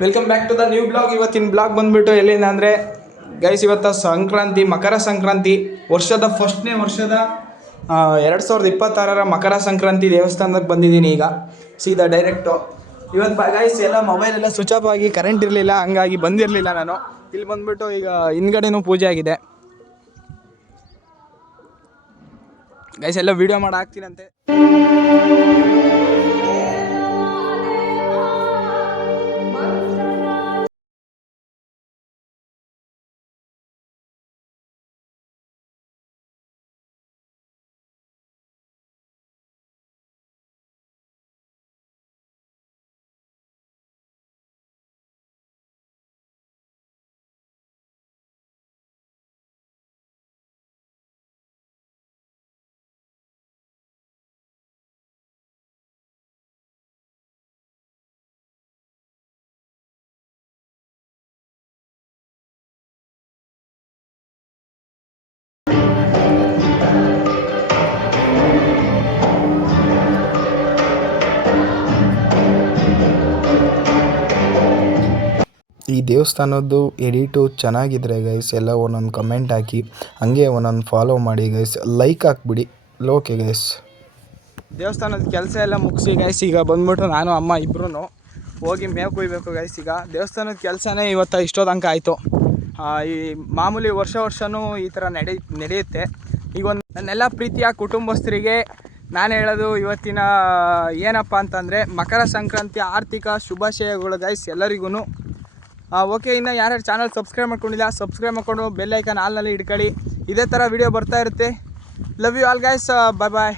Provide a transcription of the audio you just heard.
Welcome back to the new blog ಇವತ್ತಿನ blog ಬಂದ್ಬಿಟ್ಟು ಎಲ್ಲಿಂದ ಅಂದರೆ ಗೈಸ್ ಇವತ್ತು ಸಂಕ್ರಾಂತಿ, ಮಕರ ಸಂಕ್ರಾಂತಿ, ವರ್ಷದ ಫಸ್ಟ್ನೇ ವರ್ಷದ ಎರಡು ಸಾವಿರದ ಇಪ್ಪತ್ತಾರರ ಮಕರ ಸಂಕ್ರಾಂತಿ ದೇವಸ್ಥಾನಕ್ಕೆ ಬಂದಿದ್ದೀನಿ ಈಗ. ಸೀದಾ ಡೈರೆಕ್ಟು ಇವತ್ತು ಗೈಸ್ ಎಲ್ಲ ಮೊಬೈಲ್ ಎಲ್ಲ ಸ್ವಿಚ್ ಆಫ್ ಆಗಿ ಕರೆಂಟ್ ಇರಲಿಲ್ಲ, ಹಂಗಾಗಿ ಬಂದಿರಲಿಲ್ಲ ನಾನು. ಇಲ್ಲಿ ಬಂದ್ಬಿಟ್ಟು ಈಗ ಹಿಂದ್ಗಡೆನೂ ಪೂಜೆ ಆಗಿದೆ. ಗೈಸ್ ಎಲ್ಲ ವೀಡಿಯೋ ಮಾಡಿ ಹಾಕ್ತೀನಂತೆ. ಈ ದೇವಸ್ಥಾನದ್ದು ಎಡಿಟು ಚೆನ್ನಾಗಿದ್ರೆ ಗೈಸ್ ಎಲ್ಲ ಒಂದೊಂದು ಕಮೆಂಟ್ ಹಾಕಿ, ಹಂಗೆ ಒಂದೊಂದು ಫಾಲೋ ಮಾಡಿ ಗೈಸ್ ಲೈಕ್ ಹಾಕ್ಬಿಡಿ. ಲೋಕೆ ಗೈಸ್ ದೇವಸ್ಥಾನದ ಕೆಲಸ ಎಲ್ಲ ಮುಗಿಸಿ ಗೈಸ್ ಈಗ ಬಂದ್ಬಿಟ್ಟು ನಾನು, ಅಮ್ಮ ಇಬ್ರು ಹೋಗಿ ಮೇವು ಕುಯ್ಬೇಕು ಗೈಸ್ ಈಗ ದೇವಸ್ಥಾನದ ಕೆಲಸನೇ ಇವತ್ತು ಇಷ್ಟೋ ತನಕ ಆಯಿತು. ಈ ಮಾಮೂಲಿ ವರ್ಷ ವರ್ಷವೂ ಈ ಥರ ನಡೆ, ನಡೆಯುತ್ತೆ. ಈಗ ಒಂದು ನನ್ನೆಲ್ಲ ಪ್ರೀತಿಯ ಕುಟುಂಬಸ್ಥರಿಗೆ ನಾನು ಹೇಳೋದು ಇವತ್ತಿನ, ಏನಪ್ಪ ಅಂತಂದರೆ ಮಕರ ಸಂಕ್ರಾಂತಿ ಆರ್ಥಿಕ ಶುಭಾಶಯಗಳು ಗೈಸ್ ಎಲ್ಲರಿಗೂ ಓಕೆ ಇನ್ನು ಯಾರ್ಯಾರು ಚಾನಲ್ ಸಬ್ಸ್ಕ್ರೈಬ್ ಮಾಡ್ಕೊಂಡಿಲ್ಲ ಸಬ್ಸ್ಕ್ರೈಬ್ ಮಾಡ್ಕೊಂಡು ಬೆಲ್ ಆಲ್ನಲ್ಲಿ ಹಿಡ್ಕೊಳ್ಳಿ. ಇದೇ ಥರ ವಿಡಿಯೋ ಬರ್ತಾ ಇರುತ್ತೆ. Love you all guys bye bye